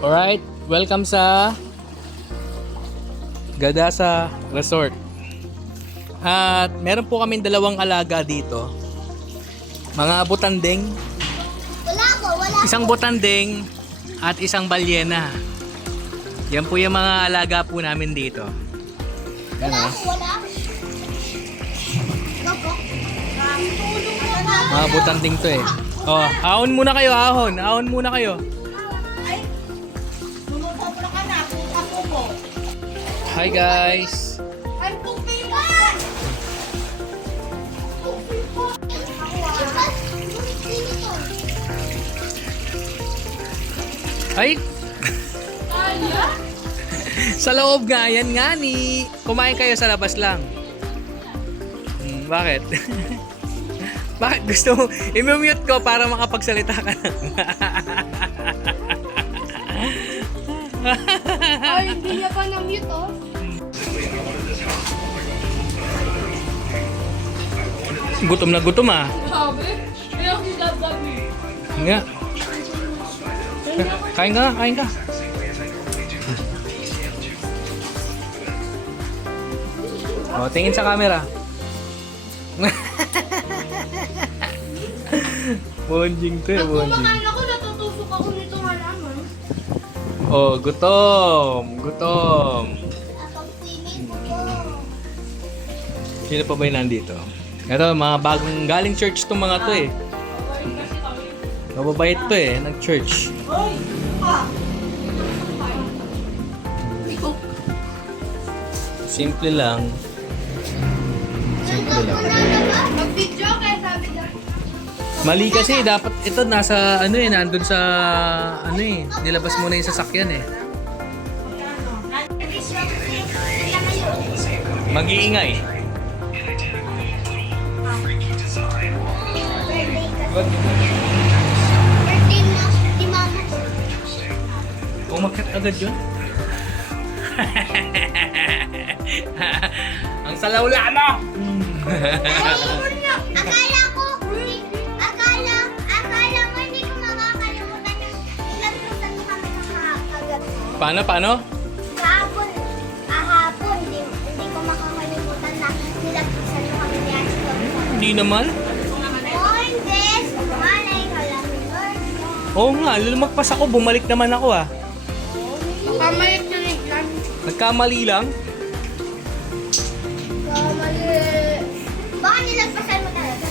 Alright, welcome sa Gadasa Resort. At meron po kaming dalawang alaga dito. Mga butanding. Wala. Isang butanding at isang balyena. Yan po yung mga alaga po namin dito. Yan o. Wala. Mga butanding to eh. Oh, ahon muna kayo, ahon. Ahon muna kayo. Ay, sumubra ka na. Ako po. Hi guys. Ay, pupitan! Ay! Sa loob nga, yan nga ni. Kumain kayo sa labas lang. Bakit? Bakit gusto mo? I-mute ko para makapagsalita ka na. Ay, hindi niya pa na-mute, oh. Gutom na gutom ah. Sabi? Kaya ako sinabsabi. Nga. Kain ka, kain ka. O, tingin sa camera. Bonjing to eh, Pag bonjing. kumakain ako, natutusok ako nito halaman. Oh, gutom. Gutom. Kapag swimming ko. Sino pa ba yung nandito? Ito, mga bagong galing church tong mga to eh. Mababait to eh, nag-church. Simple lang. Simple lang. Mag-video kaya sabi niya. Mali kasi, dapat ito nasa ano eh, nandun sa ano eh, nilabas mo na yung sasakyan eh. Mag-iingay. Birthday na si Mama. Umakyat agad yun? Ang salawla mo! Akala mo hindi ko makakalimutan yung ilang tusan mo kami nakakagat. Paano? Kahapon, hindi ko makakalimutan na ilang tusan mo kami ni Aston. Hindi naman. Hindi, sumalay ka lang. Oo nga, lumagpas ako, bumalik naman ako ah. Kamayat na lang. Nagkamali lang. Kamali. Baka nilagpasan mo talaga.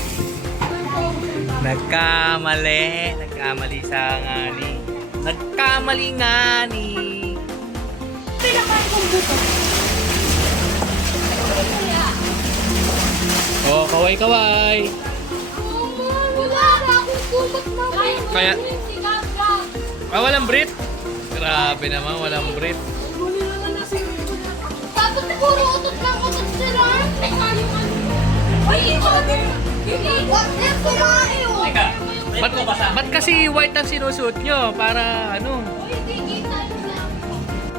Nagkamali sa ngani. Nagkamali ngani. Pinakaan kong buto. Oh, kaway-kaway. Wala na akong kumot na. Kaya- walang Brit? Grabe naman, walang Brit. Dapat siguro utot lang utot sila. Ay, ito. Ito na eh. Teka, ba't kasi white ang sinusuot nyo? Para ano?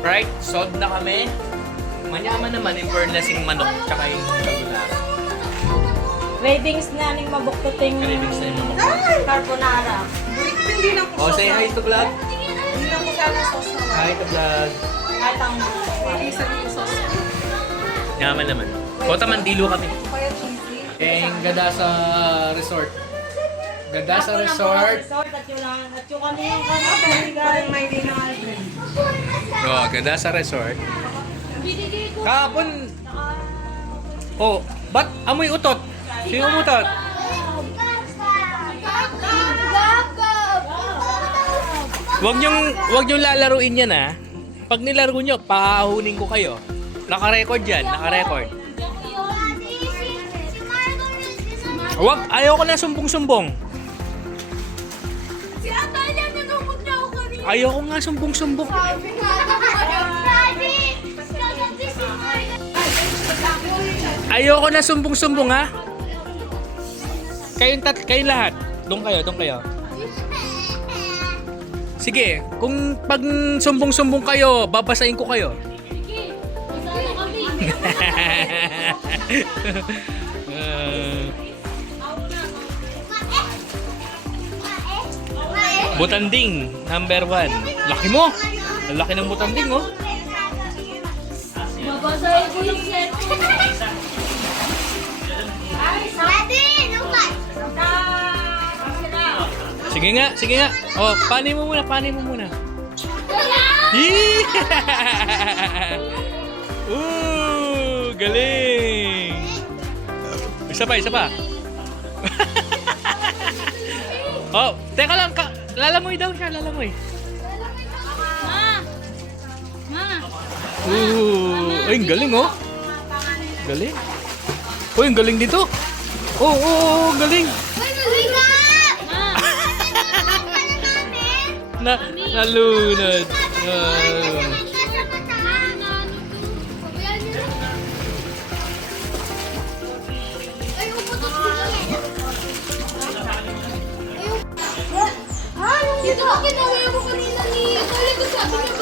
Right, sod na kami. Manyaman naman yung burnlessing manok tsaka yung kagulara. Cravings na ning mabuktuting Cravings na yung manok. carbonara. Oh, say hi to vlog. Hindi na ko sana sauce na Hi to vlog. kahit ang isa yung sauce. Yaman naman. Kota Mandilo kami. Yung Gadasa Resort. Gadasa Resort. At yung kami yung parang may dinangal. Oh, Gadasa Resort. Kahapon. Oh, ba't amoy utot? Sino umutot? Wag niyong lalaruin yan ah. Pag nilaro niyo, pahahunin ko kayo. Naka-record yan, naka-record. Wag, ayoko na sumbong-sumbong. Si Atalia, nanumot niya ako kanina. Ayoko nga sumbong-sumbong. Sabi nga. Daddy! Daddy, si Marlon. Ayoko na sumbong-sumbong ha. Kayong lahat. Doon kayo. Sige, kung pag sumbong-sumbong kayo, babasahin ko kayo. Sige, masalo kami. Butanding, number 1. Laki mo! Ang laki ng butanding, oh. Babasahin ko yung set. Daddy, nukat! Sige nga, sige nga. Oh, panin mo muna, panin mo muna. Yee! Galing! Isa pa, isa pa. Oh, teka lang, lalamoy daw siya, lalamoy. Ma! Ma! Ay, ang galing, oh. Galing. Uy, ang galing dito. Oh, galing. Uy, naliga! Ma! Nalunod.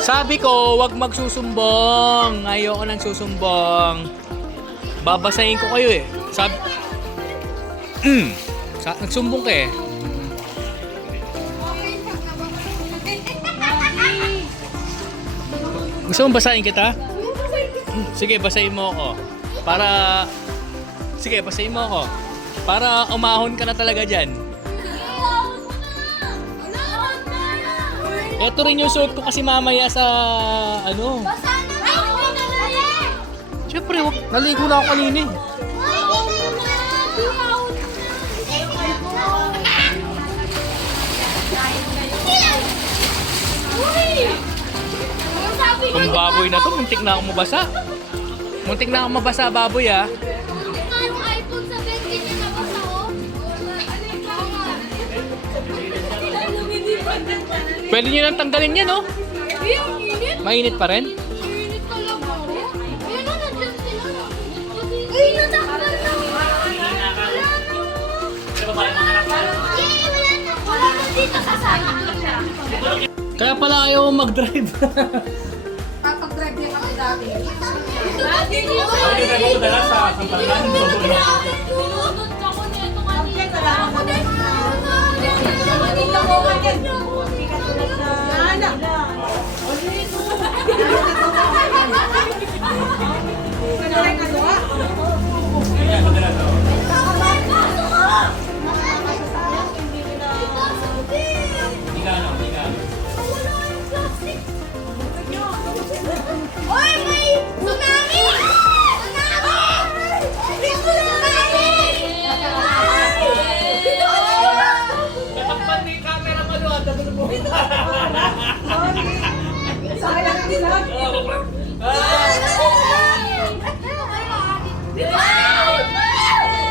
Sabi ko, wag magsusumbong. Ayoko nang susumbong. Babasahin ko kayo eh. Nagsumbong ka eh. Gusto mong basahin kita? Sige, basahin mo ako. Sige, basahin mo ako. Para umahon ka na talaga dyan. Ito rin yung suot ko kasi mamaya sa ano. Siyempre, naligo na ako kanina eh. Kung baboy na to, muntik na akong mabasa. Muntik na akong mabasa, baboy ah. Yung iPhone 17 na nabasa ko. Pwede nyo nang tanggalin yan, oh. Yung init. Mainit pa rin. Init talaga. Ayun na, nandiyan sila. Ay, natakpan na. Wala na. Yay, wala na. Wala na dito sa sana. Kaya pala ayaw mag-drive. Papag-drive niya kami dati. Dati niyo. Ay, tayo mo dala sa Sampalan. Pinunod ka ko nito kanina. Ako din. Dito ko nga yan. Sana. Kanalang kagawa. Ayan, madala to. Oy, may tsunami! Tsunami! May tsunami! Natakpan ni camera mo doon. Sayang nila. Sugat!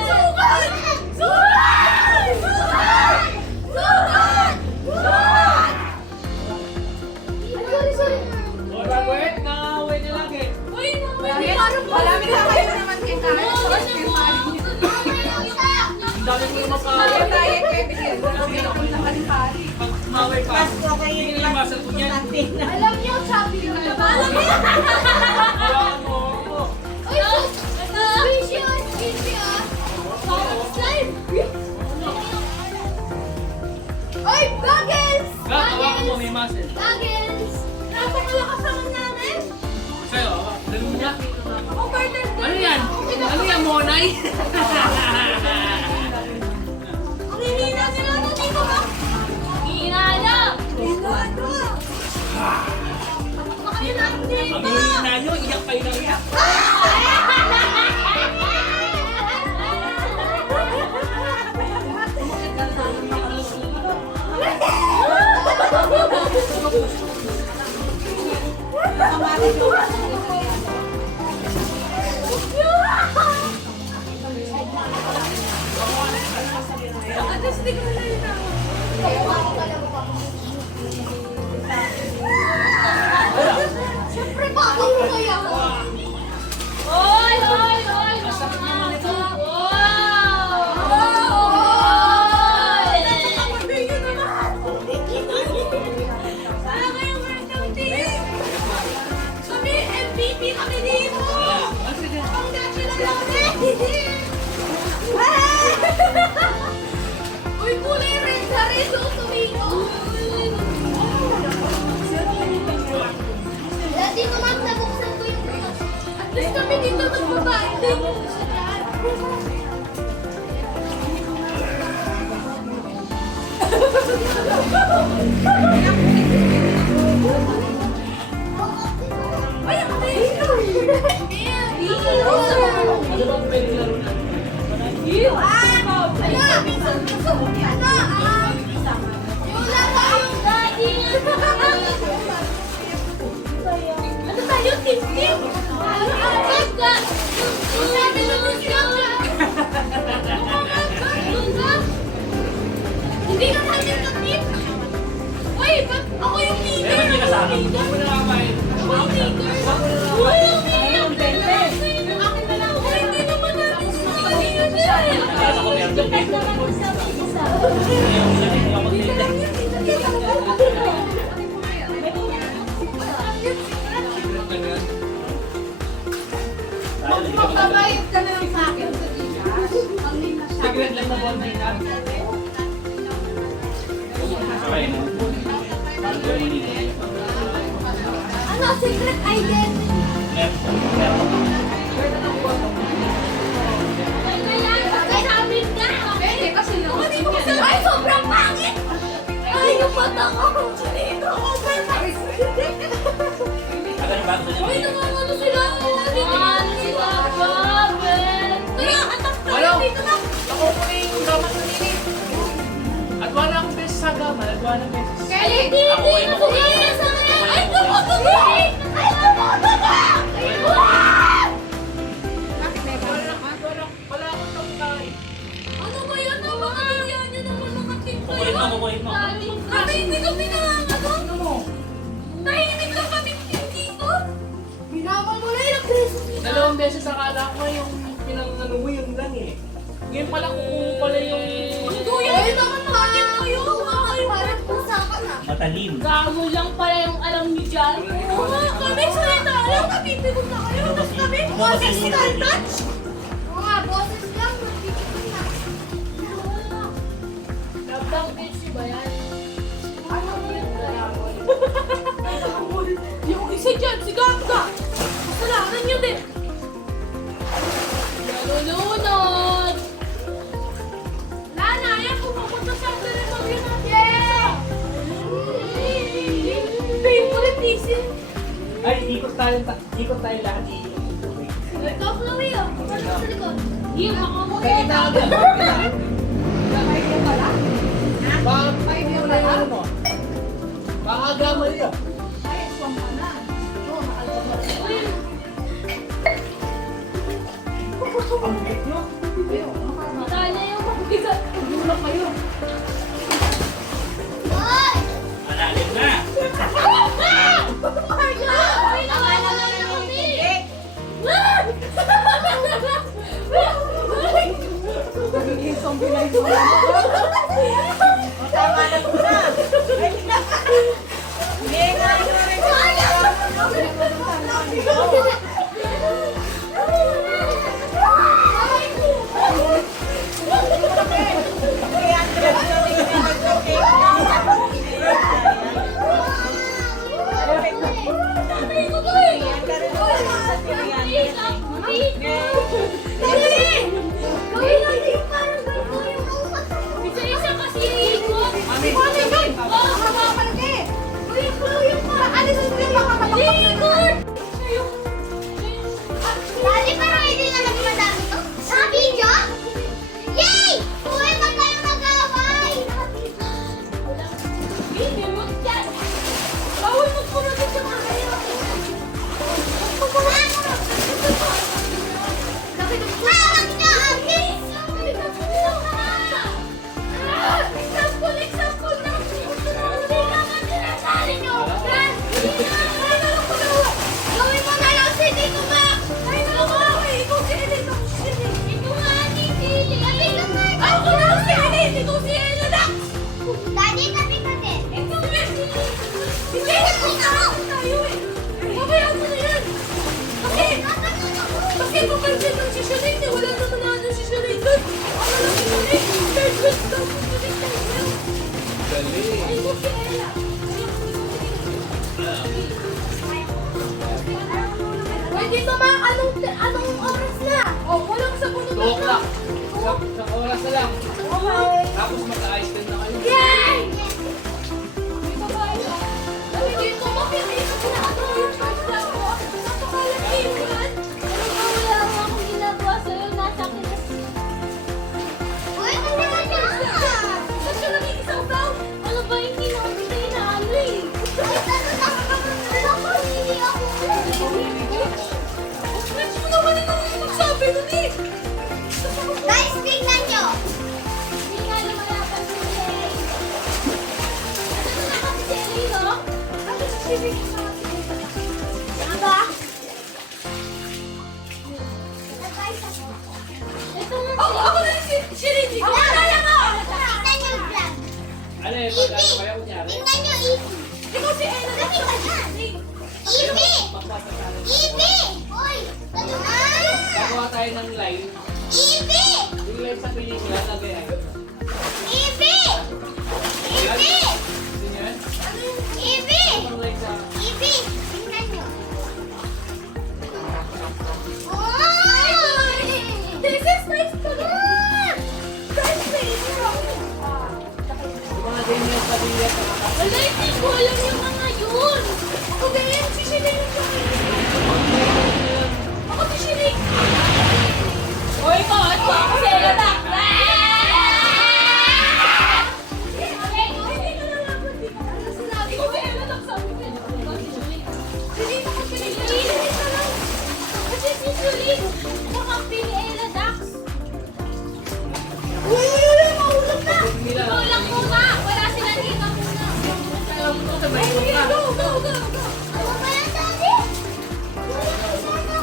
Sugat! Sugat! Sugat! Sugat! Sorry. Wait na lang eh. Uy, Marami na kayo naman kay Karen. Ang dami mo naman pa. Kaya tayo kay Bigyan. Pinapunta ka ni Kari. Maway pa. Pasko kayo Hindi yung muscle ko niyan. Alam niyo, sabi ko na alam niyo. Hawakan mo. Uy, squishy ah. Slime. Uy, goggles! Hawakan mo, may muscle. Goggles! Napakalakas naman namin. Sa'yo, dali mo niya. Ako partner din. Ano yan? Ano yan, Monay? Ang hinina nila na dito ba? Hina na! Makailan dito! Ang hihina nyo, iyak kayo ng iyak. Siyempre, baka ko kaya ako. Oh! Ay, ang dito! Ano ba pwede laro na? Ano tayo? Tip-tip? Hindi ka namin ka-tip? Uy, ba't ako yung leader? Meron hindi ka sa akin. Huwag mo na kakain. Ako yung leader? Uy, yung leader! Akin na lang. Uy, hindi naman natin sumalihan siya. Akala ko meron doon. Magbabayad ka na lang sa akin sa Gcash. Secret lang na bonding na. Okay na. Ano, secret identity? Ay, namin ka! Pwede kasi naman. Hindi mo kasi, ay, sobrang pangit! Ay, yung mata ko! Dito, overnight! Agad ba ito Ay, niya? ano sila? Ano sila? Grabe! Kaya, atak tayo dito na! Ako po yung gamat na nini. At wala akong beses sa gama. At wala akong beses. Kaya, hindi na sila sa ngayon! Ay, tumutuloy! Ay, tumutuloy! Wala akong tangkay. Ano ba yun? Ang mga yan yun naman mga tip ko Kukulit mo, kukulit mo. Grabe, hindi kami nakakano. Tahimik lang kami dito. Binamal mo na ilang beses kita. Dalawang beses akala ko yung pinang-ano mo yun lang eh. Ngayon pala kung pala yung... Kuya, hindi naman natin kayo. Ay, parang pusakan na. Matalim. Gamo lang pala yung alam niyo dyan. Oo nga, kami salita lang. Napipigod na kayo. Tapos kami, boses style touch. Oo nga, boses lang. Napipigod na. Labdang bitchy ba yan? Ano ba yun? Yung isa dyan, si Ganga. Kasalanan niyo din. Nalulunod. Lana, yan pumapunta sa atin ng mga natin. Favorite tisin. Ay, ikot tayo lahat. Ikaw, Chloe, oh. Ano sa likod? Yung ako mo. Kaya tawag ka. Kamay niya pala? Kamay niya pala? Baka gama niya. Ay, swam ka na. Oo, maalala. Ang bit nyo. Matala yung mabigat. Dulo kayo. Malalim na. Oh my God! Ay, nawala na rin kami. Nagiging zombie na ito. Tama na po na. Ay, hindi nga yun rin. Isa-isa kasi iikot. Iikot! Dali, pero hindi na naging madami to. Sa video? Yay! Uy, ba't tayo mag-away? Hindi mo dyan. Bawal magpurulit sa mga kayo. Hawak niyo ang case! Example na. Hindi naman sinasali nyo. Gawin mo na lang si Tito Mac! Ay, naku, ikaw si Edith. Ito nga ni Sili. Kami ka nga. Ako na si Edith. Ikaw si Elena. Daddy, kami kasi. Ikaw si Edith. Hindi, ako tayo eh. Mamaya mo na yan. Kasi papansin ng si Shalane, eh, wala na nanalo si Shalane doon. Ano lang si Shalane? Third place daw si Shalane. Galing. Ay, ikaw si Ella. Uy, dito ma, anong oras na? Oh, walang sabon 2 o'clock. Sa oras na lang. Okay. Tapos mag-ice cream na kayo. Yay! May babae ka. Ay, dito mo, pinito ko na ako yung first love ko. Napakalaki yan. Ano ba, wala akong ginagawa sa'yo. Nasa akin na. Uy, ano na yan? Ba't siya nag-iisang tao? Ano ba, hindi na kasi tayo inaano eh. Ay, ano na? Ako, hindi ako. Friends mo naman yung magsabi nun eh. Guys, tingnan nyo. Hindi nga lumalaban si Jay. Ano na kasi si Ellie, no? Ano na si Jay? Ano ba? Nag-ice ako. Ito na Ako na si Rindy. Ako na lang ako. Tingnan nyo yung vlog. Ano eh, Ibi! pag kaya kunyari. Tingnan nyo, Ibi. Ikaw si Ella. Laki ka dyan. Ibi! Ibi! Uy! Ano na? Gagawa tayo ng live. Ibi! Yung live sa pelikula, lagay ayun. Ibi! Ibi! Gusto niyo yan? Ibi! Ang live sa... Ibi! Tingnan nyo. Oh! This is nice to know. Friends, please. Yung mga ganyan sa bilat na Wala, hindi ko alam yung mga yun. Ako din, si Shirley yung Ako si Shirley. O ikaw, at ako si Ella na. Sinabi ko si Ella na, sabi ko. Hindi ko si Shirley. Kasi si Julie, kakampi ni Ella Dax. Uy, mahulog na. nila. Kulang muna. Wala sila dito muna. Go, go, go. Ano ba yan, Daddy?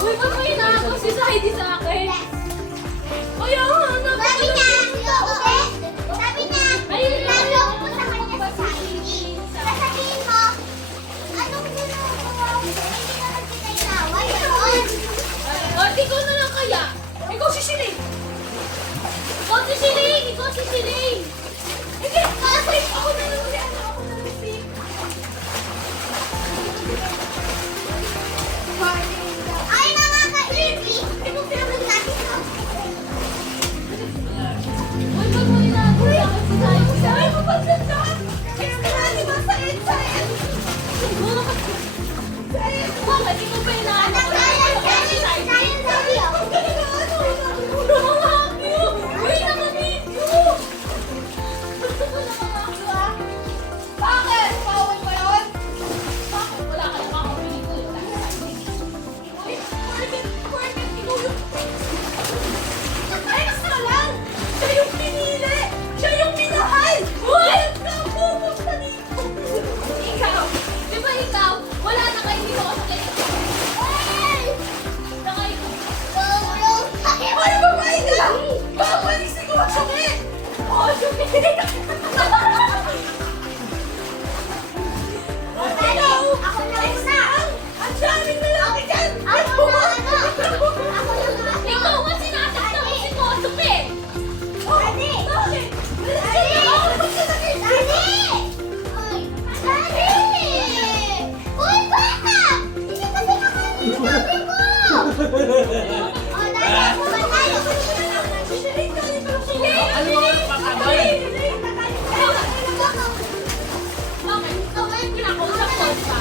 Uy, ba't may inaako si Saidi sa akin? Ay, Sabi niya, sabi niya, lalo ko sa kanya sa Saidi. Sasabihin mo, anong ginagawa mo? Hindi naman kita inaway. Yun. At ikaw na lang kaya. Ikaw si Shirley. Ikaw si Siling! Ikaw si Siling! Hindi, kasi ako na lang si ano, ako na lang si... Ay, nakaka-iwi! Anong pinag-natin mo? Uy, ba't mo inaako sa akin si Saidi? Ay, mapansin ka! Kaya ka na, di ba, Said? Bakit ikaw pa inaako ko na ako si Saidi? Ang galing na ano, nakakakyo! Uy, naka-video! Gusto ko nakakakyo ah! Bakit? Bawal ba yun? Bakit? Wala ka naman akong pelikula. Uy, porket ikaw yung... Ay, basta lang! Siya yung pinili! Siya yung minahal! Uy! Ikaw pupunta dito! Ikaw! Di ba ikaw? Wala na kayo dito kasi... Ay! Nakaiko. Ay, babae ka! Babalis ko ang sumi! Oh, sumi! Ikaw! Ako na Ay, una. saan? Ang daming lalaki dyan! Ay, Ako na una. Ako na una. Ikaw ang sinasaktan mo si Kosupe! Daddy! Bakit? Daddy! Daddy! Uy! Daddy! Uy, bata! Hindi kasi nakain yung sabi ko! Oh, Daddy, ako ba tayo? Ano mga pakabay? Bakit? Ikaw ba yung kinakausap ko pa?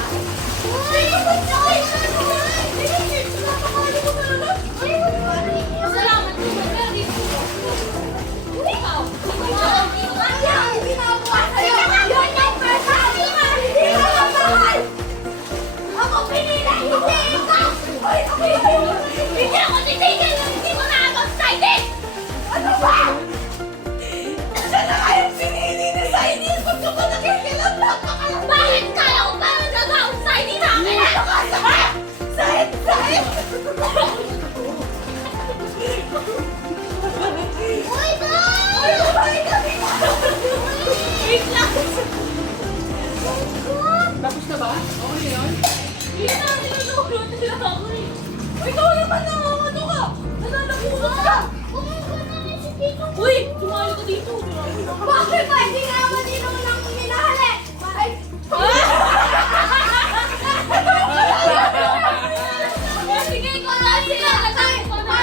Uy! Salamat po, pero dito. Ikaw! Ako pinili! Hindi ikaw! Ay, ako yun! Hindi ako titigil! Hindi ko na ako excited! Ano ba? Siya na kayong pinili ni Saidi! Ba't ka ba nakikilam? Bakit kaya ko ba nag-outside sa akin? Ano ka sa kaya? Said! Said! Uy, ba? Ay, babae kami! Wait lang! Tapos na ba? Okay na yun? Hindi na nilulunod nila ako eh. Uy, ikaw naman nakakano ka! Nananagulat ka! Umuha na rin si Tito. Uy! Sumali ka dito! Bakit ba? Hindi nga naman ninulang ko minahali! Ay! Sige, ikaw na sila! Nagkakit ko na!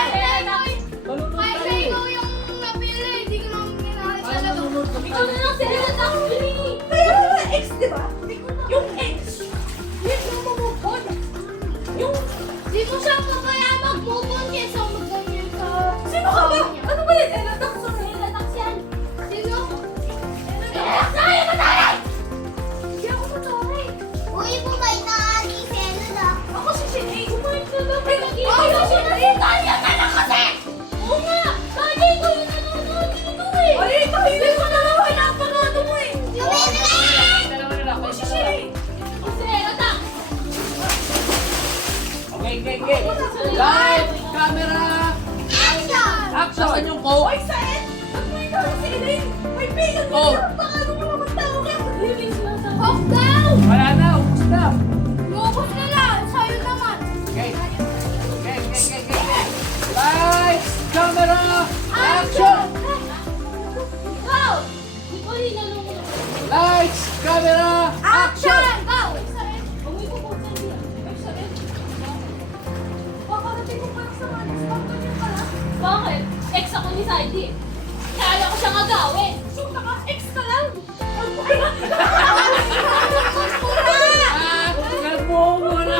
Lights, camera, Action! action! Saan yung coke? Oy, Saet! Ba't may tawag si Elaine? May pigan mo Oh. siya! Baka ano mo naman tawag yan? Living sila sa... Off down! Wala na, ubus na. Lubos na lang! Sa'yo naman! Okay. Lights, camera, action! Go! Di ba hinanong mo na? Lights, camera, Action! action! Go! Oy, Saet! Huwag mo ipupulsan niya. Oy, Saet! Baka natin kung parang sa mga stop ka niya pala. Bakit? Ex ako ni Sadie. Kaya ko siyang agawin. So, naka-ex ka lang. Nagbuo na!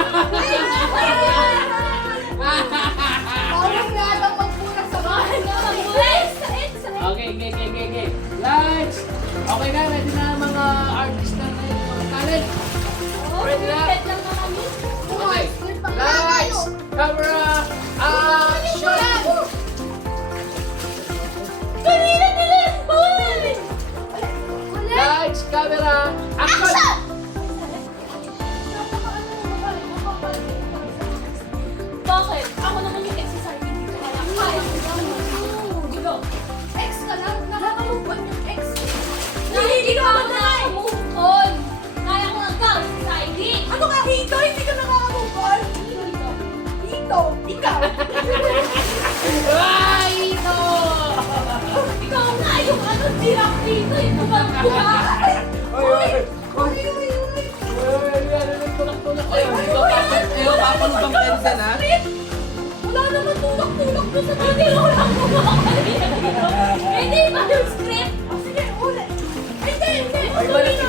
Bawang lahat ang magpunak sa bahay namin. Saet! Okay. Lights! Okay na, ready na ang mga artist na ngayon, mga talent. Ready na? Head lang naman yun. Okay. Lights, camera, action! Kanina nila yung bawal! Lights, camera, action! Bakit? Ako naman yung exercise dito. Kaya ko lang. Gulo. Ex ka lang? Nakaka-move on yung ex. Hindi ka ako nakaka-move on. Kaya ko lang gawin sa Heidi. Ano ka, Hito? Hindi ka nakaka-move on? Hito? Ikaw? Ay, ito! Ikaw nga yung ano, direct dito. Ito ba ang buha? Papalubang pensa na. Wala naman tulak-tulak doon sa kanila. Wala mo makakalina dito. Hindi ba yung script? Sige, ulit. Hindi.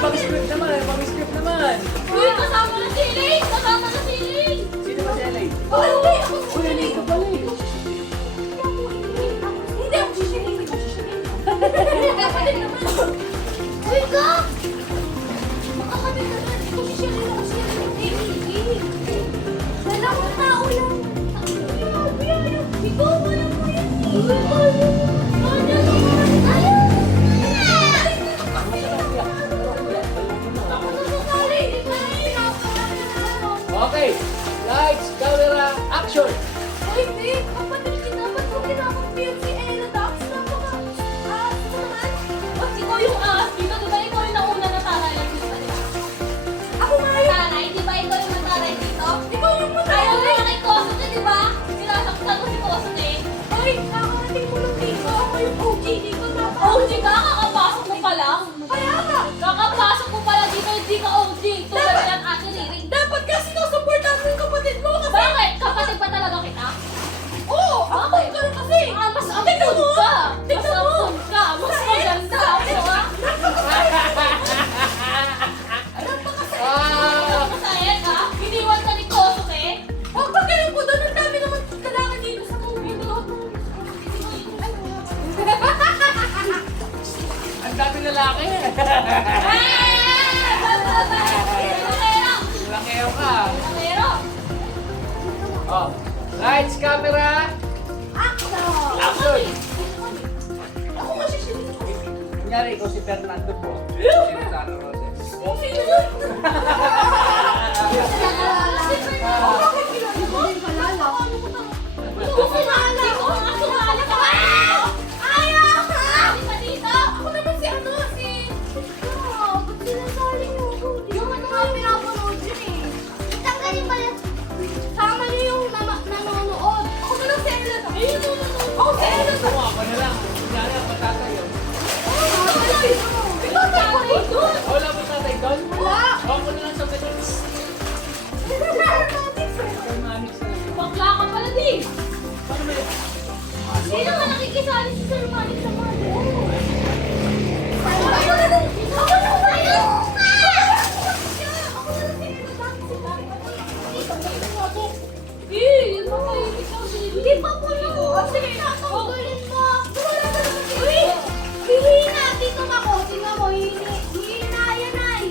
Pag-script naman. Uy, kasama na si Elaine! Kasama na si Elaine! Sino ba si Elaine? Hindi, ako si Uy, Elaine. ka pala eh. Hindi, ako si Elaine. Hindi, ako si Elaine. Kapatid naman. Uy, ka! Makakapit naman. Ikaw si Elaine, ako si Elaine. Dalawang tao lang. Ikaw, wala mo yan. Ano naman? Ayun! Ako nasasali. Ikaw na pinapalala na ano. Okay. Lights, camera, action! Uy, babe! Kapatid kita, ba't mo kinakampiyat si Ella Dax? Napaka-aas mo naman. Ba't ikaw yung aas dito? Di ba ikaw yung nauna na taray lang dito? Ako nga yung... Taray? Di ba ikaw yung mataray dito? Ikaw yung mataray! Ayaw mo yung kay Koso na, di ba? Sinasaktan mo si Koso na eh. Uy, nakakating mo lang dito. Ako yung OG dito. OG ka? Kakapasok mo pa lang? Kaya ka! Kakapasok mo pala dito, hindi ka OG. Tulad yan ate Riring. Dapat kasi nasuportahan mo yung kapatid mo kasi... Bakit? Kapatid pa talaga kita? Oo! Bakit? Ganun kasi! Mas ampun ka! Mas ampun ka! Mas maganda ako ah! Ah! Masaya ka? Iniwan ka ni Kosuke? Huwag ba ganun po doon? Ang dami naman kailangan dito sa movie doon. Ang dami lalaki. Lakeo ka. Oh. Lights, camera, action! Ako masisilis. Kunyari, ikaw si Fernando po. Si Sara Roses. Sino yun? Bakit kilala mo? Ano mo to? Sumala ko! Sumala ka! Ayaw ka! Halika dito! Ako naman si ano? Si... Ba't sinasali mo ako? Yung ano nga pinapanood yun eh. Tanggalin pala. Sama niyo yung nanonood. Ako na lang si Ella. Ayun yung nanonood. Ako si Ella. Ako, ako na lang. Kunyari, ako tatay yun. Ikaw tayo doon! Wala mo tatay doon? Wala! Ako na lang sa Philippines. Germanics na lang. Bakla ka pala din! Paano ba yun? Sino nga nakikisali si Sir Malik sa mga Ako na lang! Ako na lang! Ako na lang si Ella dati si Malik. Yun mo kayo. Hindi pa po lang. Sige, natanggalin mo. Wala ka naman si Ella. Hihina, dito ako. Tingnan mo, hihina yan ay.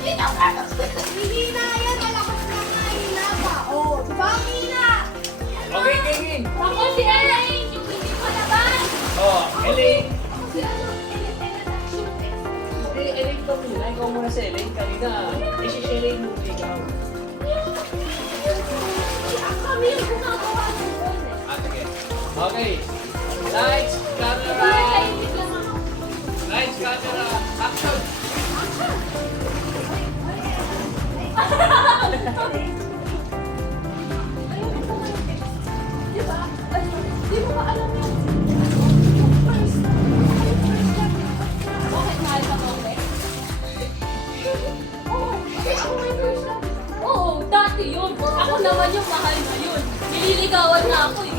Hihina yan, malakas lang na hihina pa. Oh, diba ang hihina? Okay, Kingin. Ako si Elaine, yung hindi pa naman. Oh, Elaine. Ako si ano, Hindi, Elaine ka muna. Ikaw muna si Elaine. Kanina, isi-Elaine mo ikaw. Si Kami yung gumagawa ng doon eh. Ah, sige. Okay. Lights, camera. Tahimik lang ako. Lights, camera, action. Di ba? Di mo ba alam yun? Bakit mahal ka mo, Lex? Oo, dati yun. Ako naman yung mahal ngayon. Nililigawan na ako eh.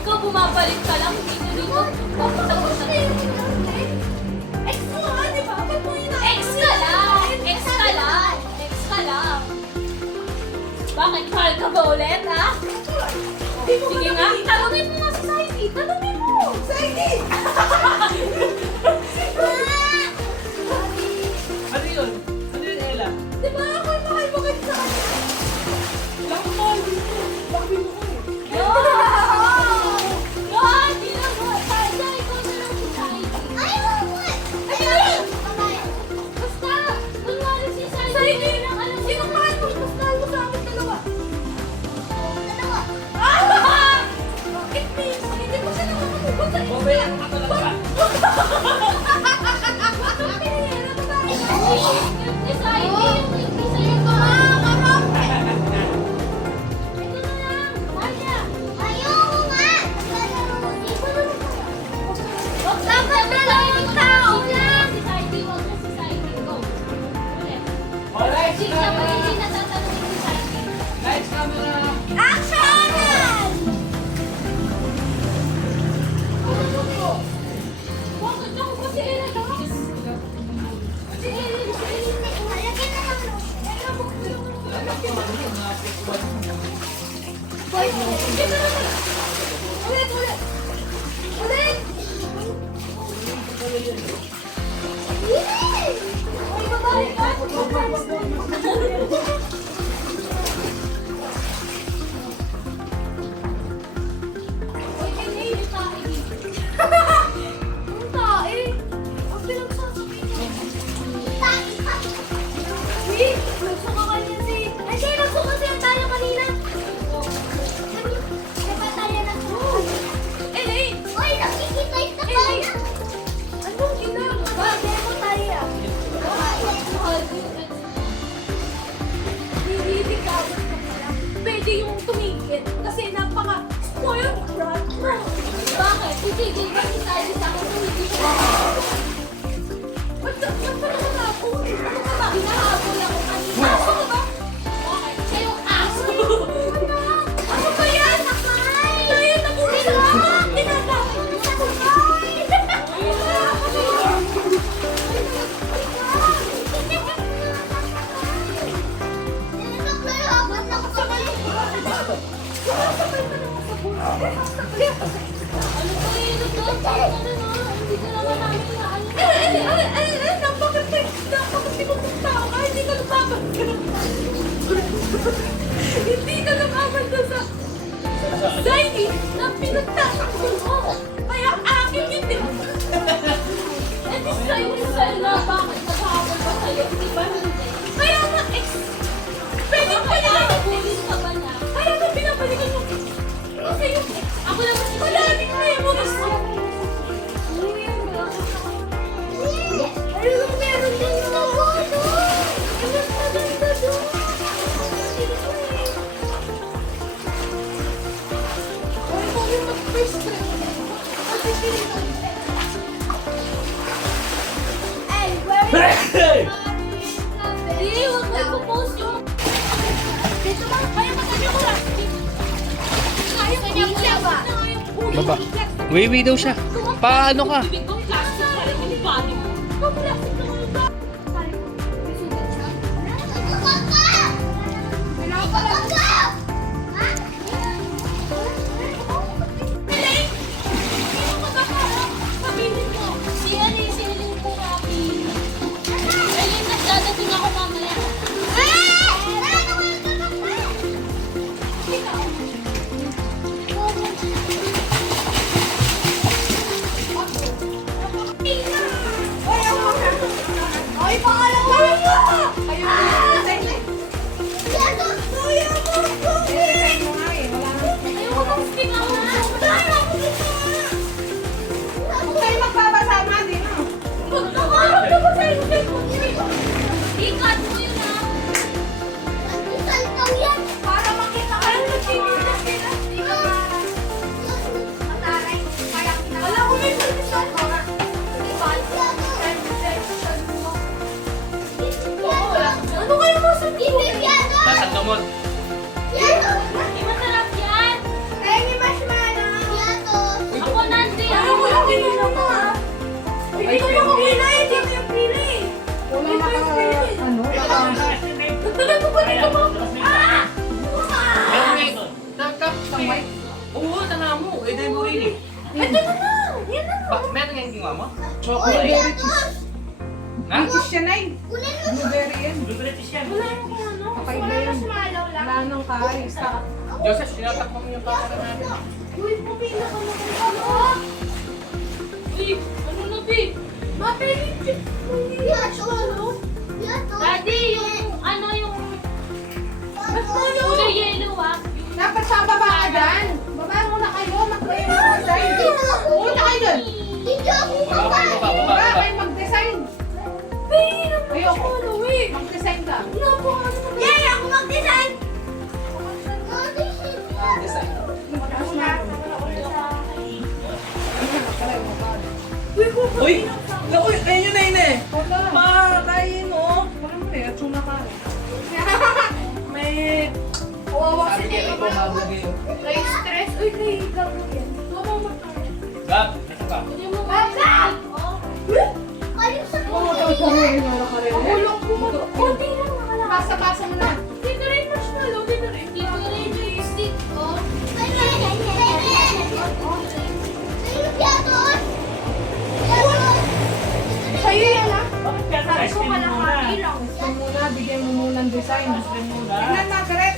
Ikaw bumabalik ka lang, hindi ka dito. Bakit ako sa Ex mo nga, di ba? Ex ka lang! Ex ka lang! Ex ka lang! Bakit mahal ka ba ulit, ha? Sige nga, tanungin mo nga si Saidi. Tanungin mo! Saidi! Ano yun? Ano yun, Ella? Di ba ako yung mahal mo kayo sa kanya? Wala ko mahal dito. Bakit mo ko eh. Yan! Di na mo. Kaya ikaw na lang si Saidi. Ayun! Basta! Kunwari si Saidi. Saidi! Sino mahal mo? Mas mahal mo sa amin dalawa. Bakit please? Hindi mo siya nakakamugot sa inyo. Mamaya ka talaga. Lights, camera. Bakit ako ba si Ella daw? Si Ella. Anong ginagawa? Demo tayo. Nililigawan ka pala. Pwede yung tumigil kasi napaka-spoiled brat mo. Bakit? Titigil ba si Saidi sa akin kung hindi siya? Ba't naman ako? Ano ka ba? Hinahabol ako kanina. Aso ka ba? Bakit? Siya yung aso. Ano ba yan? Tayo na po sila. Tinatawag mo sa ano ba yun? Hindi ka naman namin naanin. Napakati mo ng tao ka. Hindi ka lumaban. Hindi ka lumaban doon sa Saidi na pinagtatakbo mo. Kaya akin hindi mo. Eh di sa'yo na bakit naghahabol ba sa'yo? Di ba hindi? Kaya nga ex. Pwede pa yan. Nabulin ka ba na? Kaya nga pinabalikan mo. Kasi yung ex. Ako naman si malaming memories mo. Ayun, meron din yung nabono. Ayun, maganda doon. Ay, kung yung mag-first trip. Ay, where is Hindi, huwag mo i-post yung... Dito ba? Kaya magkanya ko lang. Kaya kanya mo lang ba? Baba. Wiwi daw siya. Paano ka? Bibig kong plastic pa rin yung body mo. Kung plastic na yung body. Simot. Yato! Hindi masarap yan. Ay, ni marshmallow! Yato! Ako nandito. Ano mo yung pinila mo ah? Hindi ko yung pila eh. Hindi ko yung pila eh. Wala naka, ano, Talaga ba dito mo? Ah! Tangkap ng white. Oo, tanga mo. Eh, dahil mo rin eh. Ito na lang. Yan na lang. Meron nga yung ginawa mo? chocolate. Ha? Cheese siya na eh. Kunin mo Blueberry yan. Wala yung kung ano. Kakaiba yan. Marshmallow lang. Wala nang kaayos. Joseph, sinatakbo mo yung camera natin. Uy, pumila ka mo kung ano. Uy, ano na, babe? Mapilit. Yato! Yato! Daddy, yung ano yung kulay yellow ah. Dapat sa baba ka dyan. Baba muna kayo. Mag-play mo sa side. Punta kayo dyan. Hindi ako Baba, baba! baba, baba, Baba baba. kayo mag-design. Ayoko. Mag-design ka. Yay! Ako mag-design! Uy! Uy, kayo yun na yun eh. Wala. Makain mo. Wala mo rin. At suna ka. May... Kawawa Sabi si niya, Dave. ikaw habog eh. Kay stress. Uy, kay gagawin. Baba mo. Gab, nasa ka? Hindi mo ba? Ayun sa Oo, ito ito rin. Wala ka rin. Hulog mo. Kunti lang nakalakad. Pasa-pasa mo na. Dito rin marshmallow. Dito rin. Dito rin yung stick. Oh. Sa'yo yan ha. Bakit kaya sa ice cream muna? Gusto muna. Bigyan mo muna ng design. Tingnan na, Gret.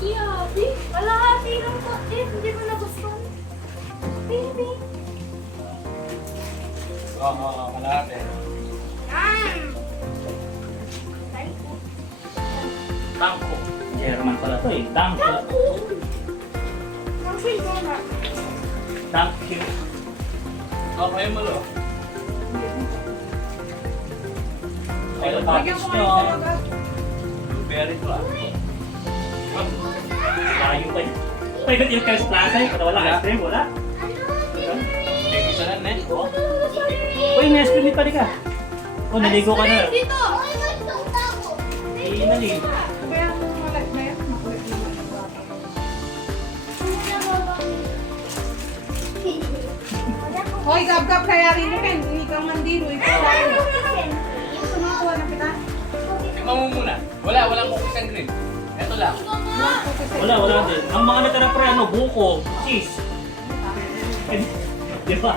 Yabi. Kalahati lang po. Hindi mo nagustuhan. Baby. Oo, kalahati. Tangko. German pala to eh. Tangko. Thank you. Okay mo lo. Ay, Bigyan package ko nyo. kayo sa mga. Blueberry to ah. Layo pa yun. Pwede yung Kels Plaza eh. Kada wala ice cream, wala. Tingin sa lang, eh. Uy, may ice cream din pa rin ka. O, naligo ka na. Dito. Eh, naligo. Kaya mo malat na yan. Makulit naman ang bata. Hoy, gab-gab kaya rin rin. Hindi kang mandilo. Ikaw tayo. Sumakuha na kita. Tingnan mo muna. Walang cookies and cream. Ito lang. Wala din. Ang mga natira pre, ano, buko, cheese. Di ba?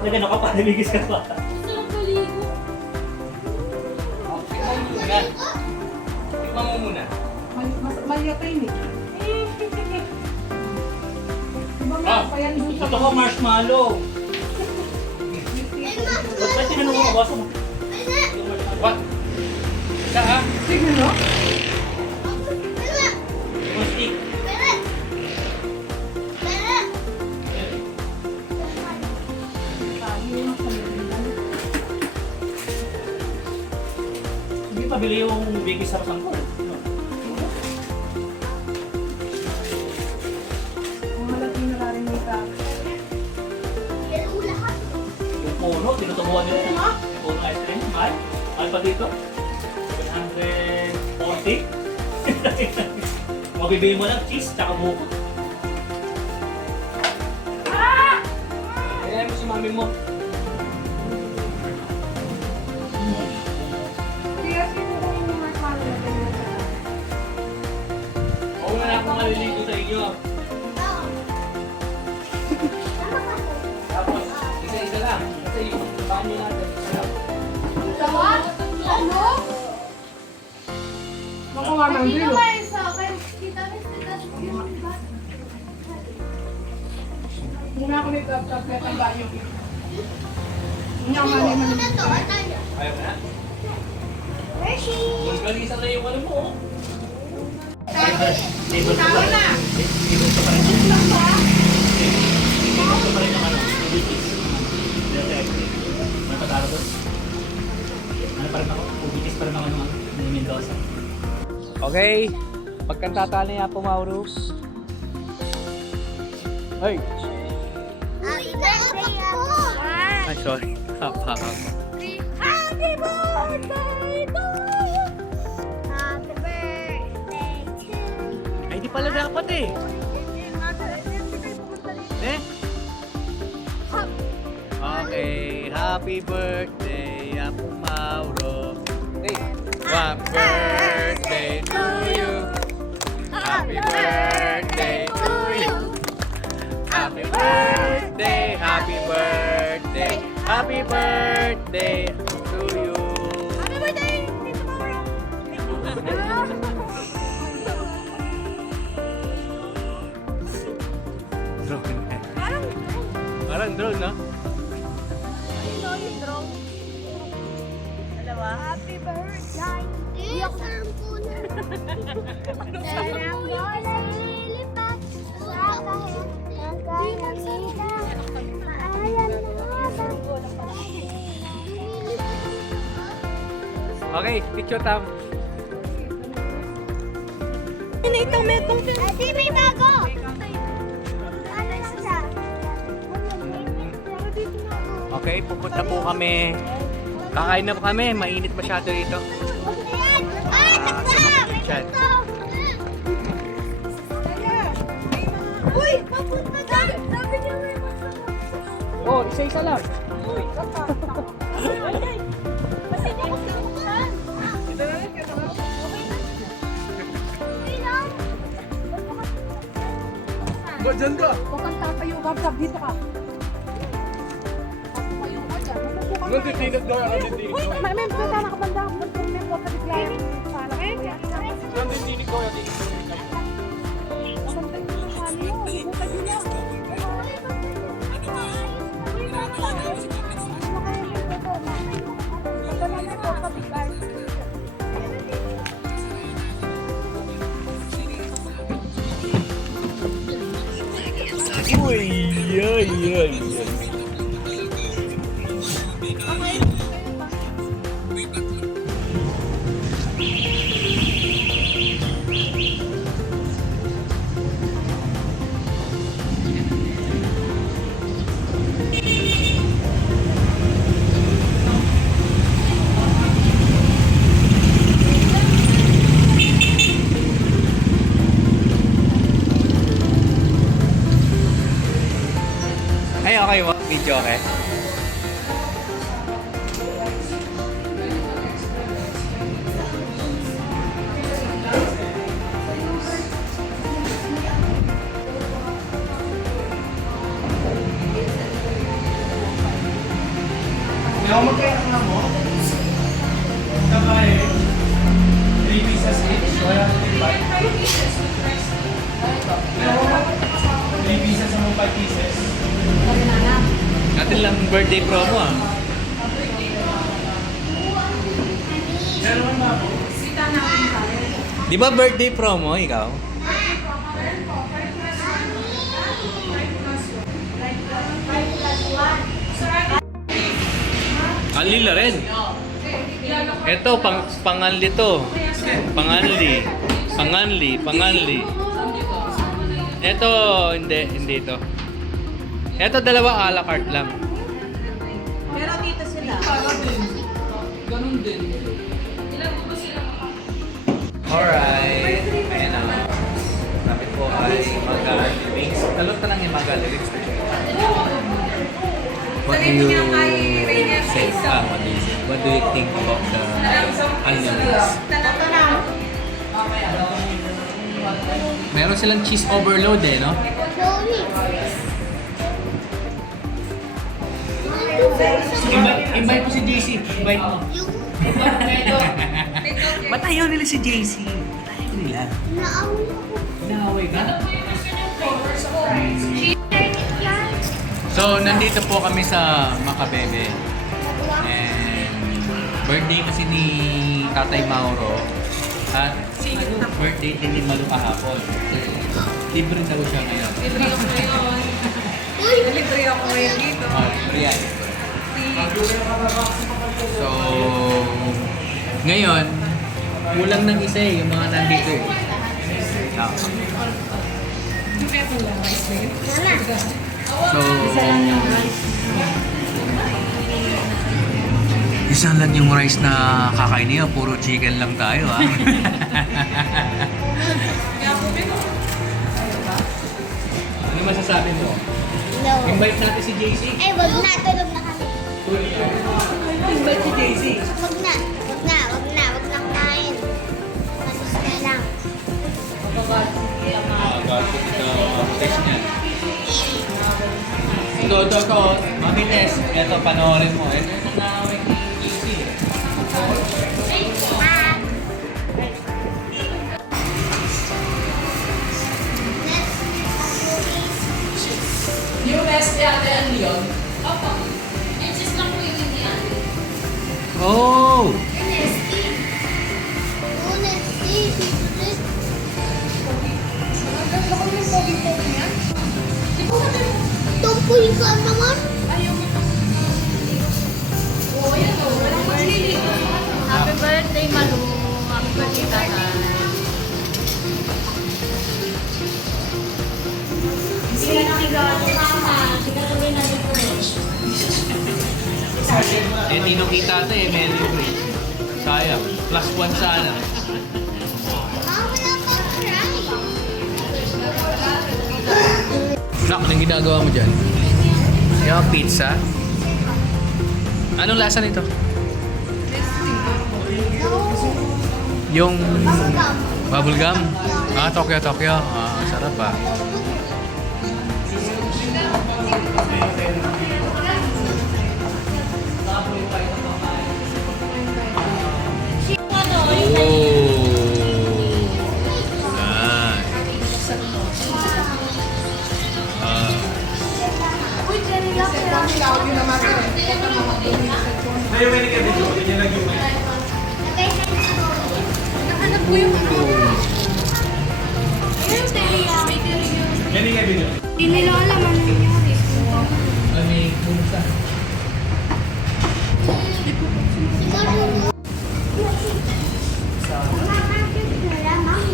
Nagano ka pa, naligis ka pa. Sarap maligo. Tingnan mo muna. Tingnan mo muna. Malyakay ni. Diba nga, Ah, pa yan dun sa... Ito ko marshmallow. Ba't tinanong mo kabaso mo? What? Isa ah. Tignan mo. Yung stick. Hindi pabili yung bigis sa sangkol. Mga Latino na rin may tao. Yung puno, tinutubuan nila. Yung puno ice cream, mahal. Mahal pa dito. 140. Mabibili mo lang cheese, tsaka buko. Kaya mo si mami mo. Kaya sino ko yung marshmallow na ganyan sa... Oo na akong malilito sa inyo. Tapos, isa-isa lang. Kasi yung banyo natin, isa lang. What? Ano? Makuha ng bilo. Muna ako nito at tablet ang banyo. Hindi ako mali-mali. Ayaw na? Yung galisa na yung ano mo. Oh. Table ko pa rin. na! Table ko pa rin. Table ko pa rin ng ano, bigis. Dito ice cream. May pataro doon. Ano pa rin ako? Bigis pa rin ako ng Mendoza. Okay. Pagkantata na yan po, Maurus. Hey! Ay, sorry. Hapa ako. Happy birthday to you. Happy birthday pala dapat eh. Eh? Okay, happy birthday, Apo Mauro. Hey, happy birthday to you. Happy birthday to you. Happy birthday, happy birthday, happy birthday to you. Happy birthday, Tito Mauro! Drone. Parang, Parang drone, no? ayun o, yung drone. Dalawa. Happy birthday! Yes, sir, puno. Saranggola lilipat sa kahit nagkakamila. Maalam na Okay, picture time. Ano itong metong Ate, may bago! Ano lang siya? Okay, pupunta po kami. Kakain na po kami. Mainit masyado dito. Ayan! Ay, takta! May Chat. takta! Uy! Papunta ka! Sabi niya may masama. Oh, isa-isa lang. Uy! Kaka! Kasi niya ko sinukutan. Ito na rin, kaya naman. Okay lang. Go, dyan ka. Huwag kang tatayo, Gab. Dito ka. Tatayo ka dyan. Umupo ka. Nanditinag daw, nanditinag Uy! daw. May mga nakabanda. May po sa bigla. Para kayo. Nanditinag daw, nanditinag daw. Nakabanda yung kami mo. Ibuka nyo na. Uy, ay, ay, ay. Ay, okay mo. Video, okay? May magkaya ka mo? Kapay, 3 pieces each. Wala na 3 pieces sa mga 5 pieces. Natin lang birthday promo ah. Meron ba ako? Di ba birthday promo ikaw? Alila rin. Ito, panganli to. Panganli. Ito, hindi ito. Ito, dalawa a la carte lang. Pero dito sila. Alright. Ayan na. Kami po ay Magali Wings. Talot ka lang yung Magali Wings. What do you say? What do you think about the onion rings? Meron silang cheese overload eh, no? Invite mo si JC. Invite mo. Ba't ayaw nila si JC? Ba't ayaw nila? Naaway ka? So, nandito po kami sa Makabebe. And birthday kasi ni Tatay Mauro. At birthday din ni Malu kahapon. Libre daw siya ngayon. Libre ako ngayon dito. Yan. So, ngayon, kulang ng isa eh, yung mga nandito eh. So, Isang lang yung rice na kakain niyo, puro chicken lang tayo ah. Ano masasabi mo? No. Invite natin si JC. Ay, wag na. Tulog na kami. Invite si JC. Wag na. Wag na. Wag na. Wag na kumain. Masus na lang. Gago ito. Test niya. Ito. Mami Tess, ito panoorin mo. Ito yung naaway ni JC. Ah. Yung best ate, ano yun? Opo. Yan, just lang po yung hindi ano. Oh! Honesty. Honesty. Nagkakala ko yung pogi-pogi niya. Di po sabi mo. Tumpuin ka naman. Ayaw mo pa. Oo, yan o. Walang maglilito. Happy birthday, Malu. Happy birthday, tatay. Sila nakigalo. Mama, siguro rin na dito. Eh, Tino kita ito eh, may libre. Sayang. Plus 1 sana. Mama, wala kang cry. Nak, anong ginagawa mo dyan? Yung pizza? Anong lasa nito? Yung bubble gum? Ah, Tokyo. Ah, sarap ah. Nahanap ko yung ano. Ayun, teriyaki. Hindi nila alam ano nangyari. Siguro. Wala, mami.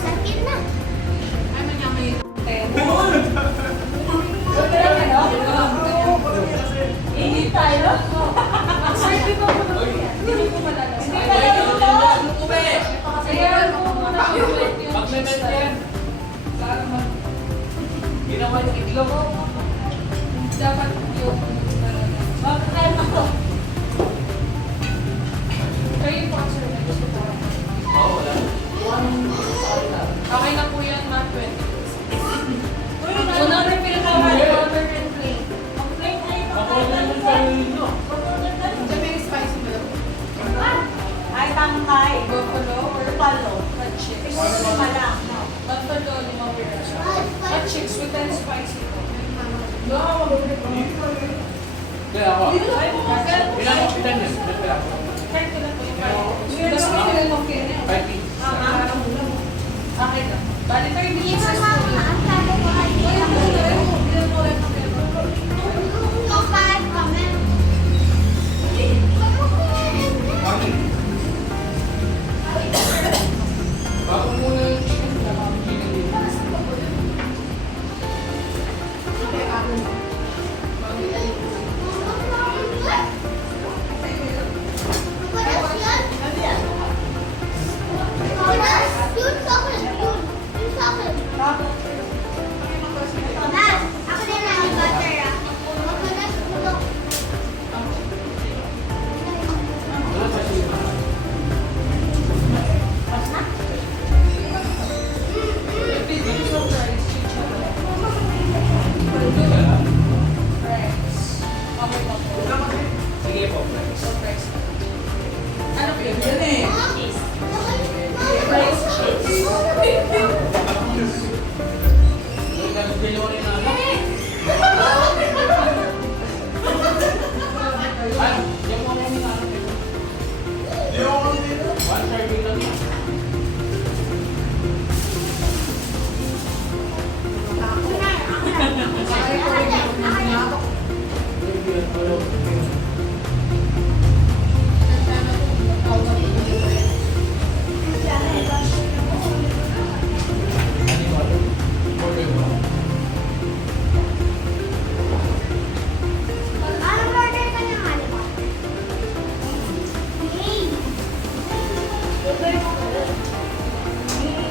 Sakit na. Ano niya may Init tayo? Sir, di ba mo hindi ko malalas? Hindi ka lang mo muna yung dapat yung bakit ako? Kayo yung sponsor na gusto ko. Okay na po yan, Mark 20. Unang refill ka, water and plain. Ang plain ay may spicy ba daw? Ay, tangkay. Buffalo or Palo. hot chips? Wala. Buffalo, 5 piraso. Hot chips with 10 spicy po. Kaya ako. Ilang hospital niya? Kahit ko na po yung das mo yung lang kayo na. 5 feet. Okay na. Bali 30 pieces po. Ang sabi ko ay yung kahit kami. Bago muna yung chicken. Yun sa akin. Yun sa akin. Nas, ako din na yung butter ah. Magkanas ulo. Sige po. Ano po yun? Yun eh. Yung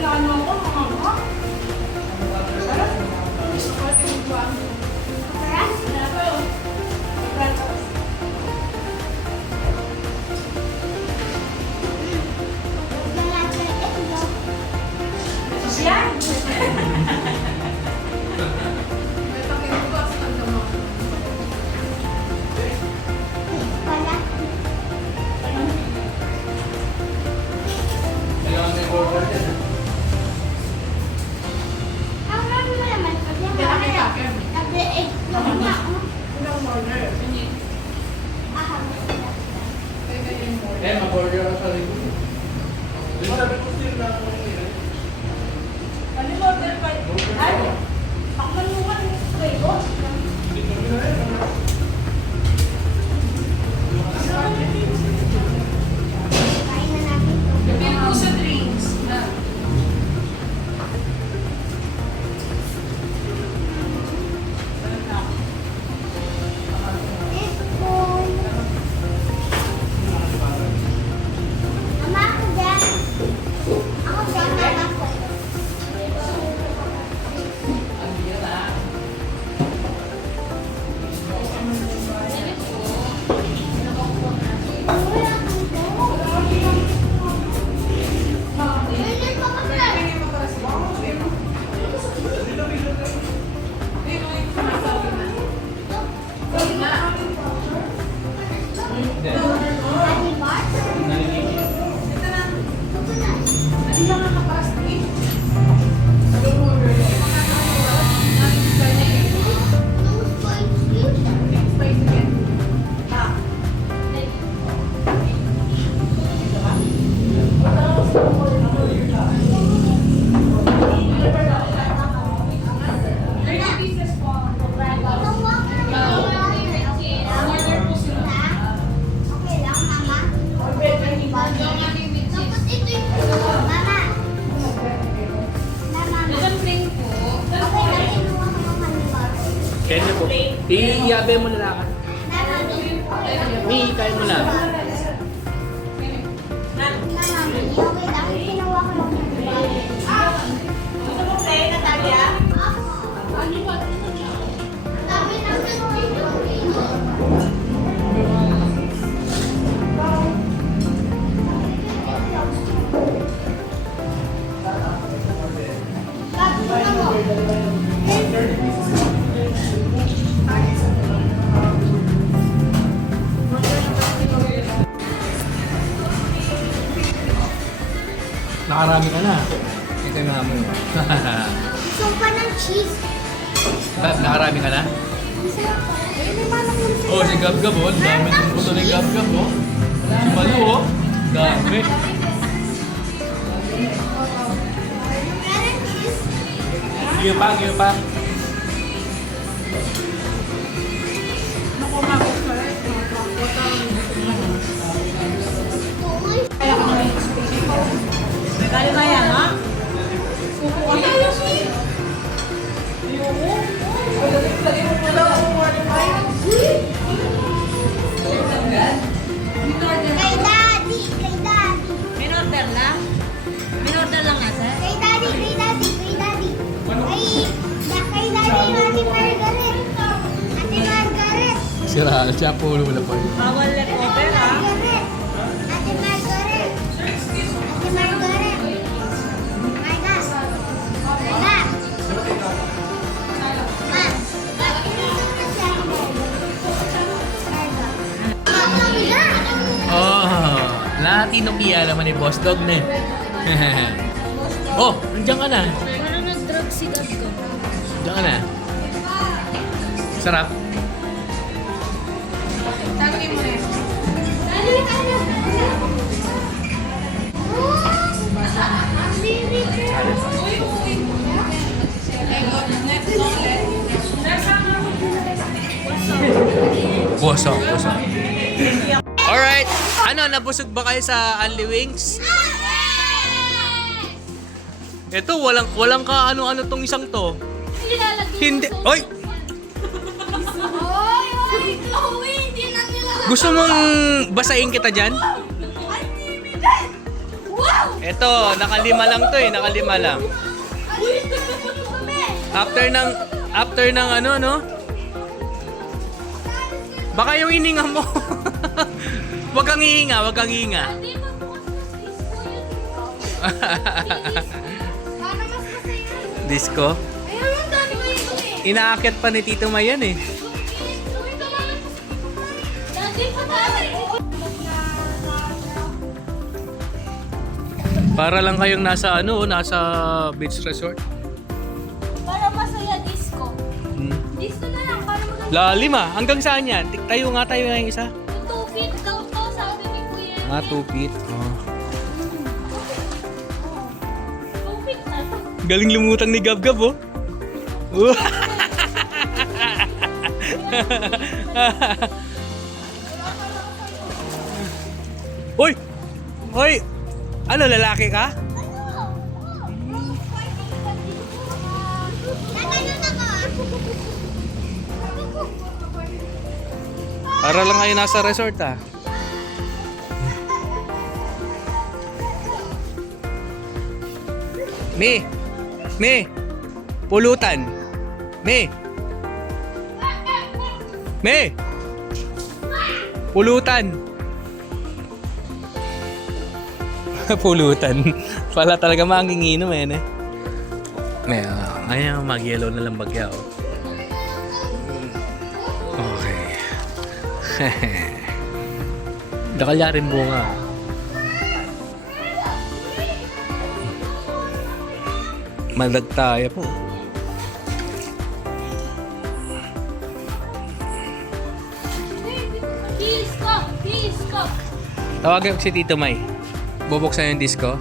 Ano ako, mama? Eh, mag-order ako sa likod. Kaya po. Iyabe mo na lang. Mi, kaya mo lang. Gusto mo play, Natalia? Nakarami ka na. Ito na mo. Gusto pa ng cheese. Nakarami ka na? Oh, si Gab-Gab oh. Ang dami ng puto ni Gab-Gab oh. Si Malu oh. Dami. Give pa, give pa. Regalo na yan, ha? Kay Daddy, kay Daddy. Minorder lang? Minorder lang na, sir? Kay Daddy, kay Daddy, kay Daddy. Kay Daddy yung Ate Margaret. Ate Margaret. Sira, siya po wala po. Bawal let open, ha? Margaret. Ate Margaret. Ate Margaret. Marga. Marga. Ma. Marga. Oh, Latino Kia naman ni Boss Dog na eh. Oh, nandiyan ka na. Parang nag-drug si Gab-Gab. Nandiyan ka na. Sarap. Boso, boso. Alright, ano, nabusog ba kayo sa Unli Wings? Ito, walang ka ano-ano tong isang to. Hindi, oy! Gusto mong basahin kita dyan? Wow! Eto, nakalima lang to eh, nakalima lang. After ng ano, no? Baka yung hininga mo. Wag kang hihinga, wag kang hihinga. Hindi mo bukas mas disco yun. Para mas masaya. Disco? Ayun, ang dami ko yun eh. Inaakyat pa ni Tito May yan eh. Dati pa tayo. Para lang kayong nasa ano, nasa beach resort. Para masaya disco. Hmm. Disco na lang, para maganda. Lalim ah. Hanggang saan yan? Tayo nga tayo nga yung isa. Yung 2 feet daw to, sabi ni Kuya. Ah, 2 feet. Oh. 2 feet na to. Galing lumutang ni Gab Gab oh. Uy! Uy! Ano, lalaki ka? Para lang kayo nasa resort ah. Me! Pulutan! Me! Pulutan! Pulutan. Pala talaga manginginom eh. Ayan, mag-yellow na lang bagya oh. Okay. Nakalyarin bunga. Malagtaya po. Disco! Disco! Tawagan ko si Tito May. Bubuksan yung disco.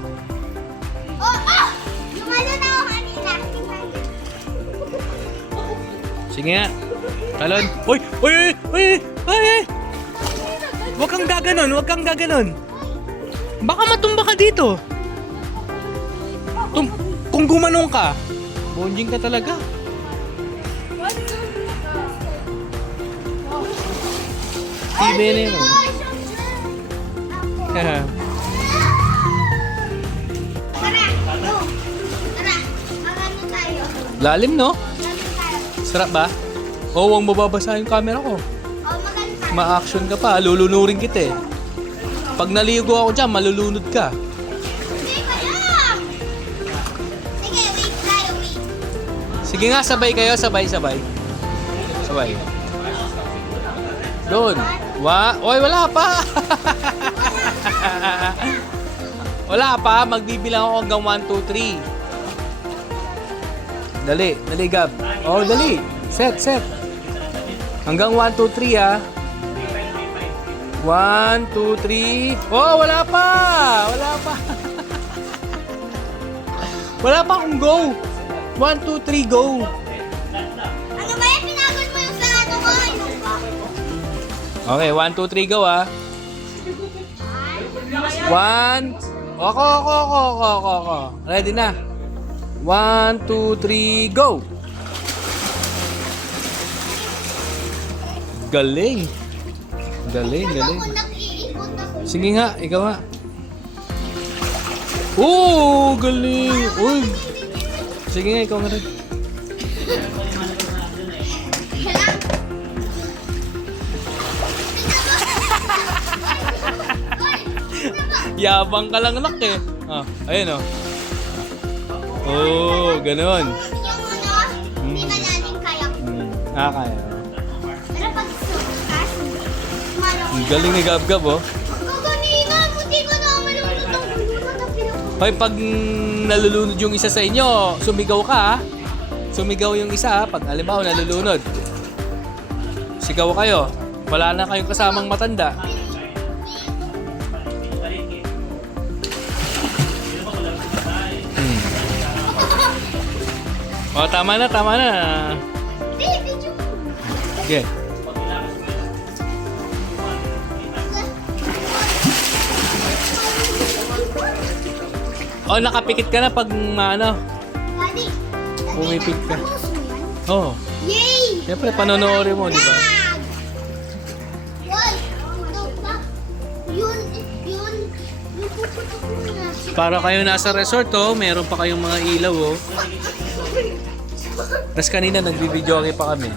Lumalo na ako kanina. Sige nga. Talon. Uy! Uy! Uy! Uy! Uy! Huwag kang gaganon. Huwag kang gaganon. Baka matumba ka dito. Kung gumanong ka, bonjing ka talaga. Tibe na yun. Tara, go. Tara, magano tayo. Lalim no? Magano tayo. Sarap ba? Oo, huwag mababasa yung camera ko. O, magano tayo. Ma-action ka pa, lulunurin kita eh. Pag naligo ako dyan, malulunod ka. Hindi ka lang. Sige, wait tayo, wait. Sige nga, sabay kayo, sabay. Doon. Oy, wala pa. Wala pa, magbibilang ako hanggang 1, 2, 3. Dali, Gab. Oh, dali. Set. Hanggang 1, 2, 3 ah. 1, 2, 3. Oh, wala pa. Wala pa akong go. 1, 2, 3, go. Ano ba yan? Pinagod mo yung sarado ko. Ayun ko. Okay, 1, 2, 3, go ah. 1. Ako. Ready na. 1, 2, 3, go. Galing. Ako nag-iikot ako. Sige nga, ikaw nga. Oh, galing. Uy. Sige nga, ikaw nga rin. Yabang ka lang nak eh. Ah, ayun oh. Oh, ganun. Yung hindi malalim kaya ko. Kaya. Pero pag sukas, Ang galing ni Gab Gab oh. Kaganina, buti ko na malulunod ang bulunod ang pinapulunod. Hoy, pag nalulunod yung isa sa inyo, sumigaw ka ha. Sumigaw yung isa ha, pag halimbawa nalulunod. Sigaw kayo. Wala na kayong kasamang matanda. Oh, tama na. Hindi, video mo. Okay. Oh, nakapikit ka na pag ano. Daddy, Pumipig ka. puso yan. Oh, Yay! siyempre panonoorin mo, di ba? Lag! Why? Ito pa. Yun, Para kayo nasa resort, oh. Meron pa kayong mga ilaw, oh. Tapos kanina, nagbibideo pa kami.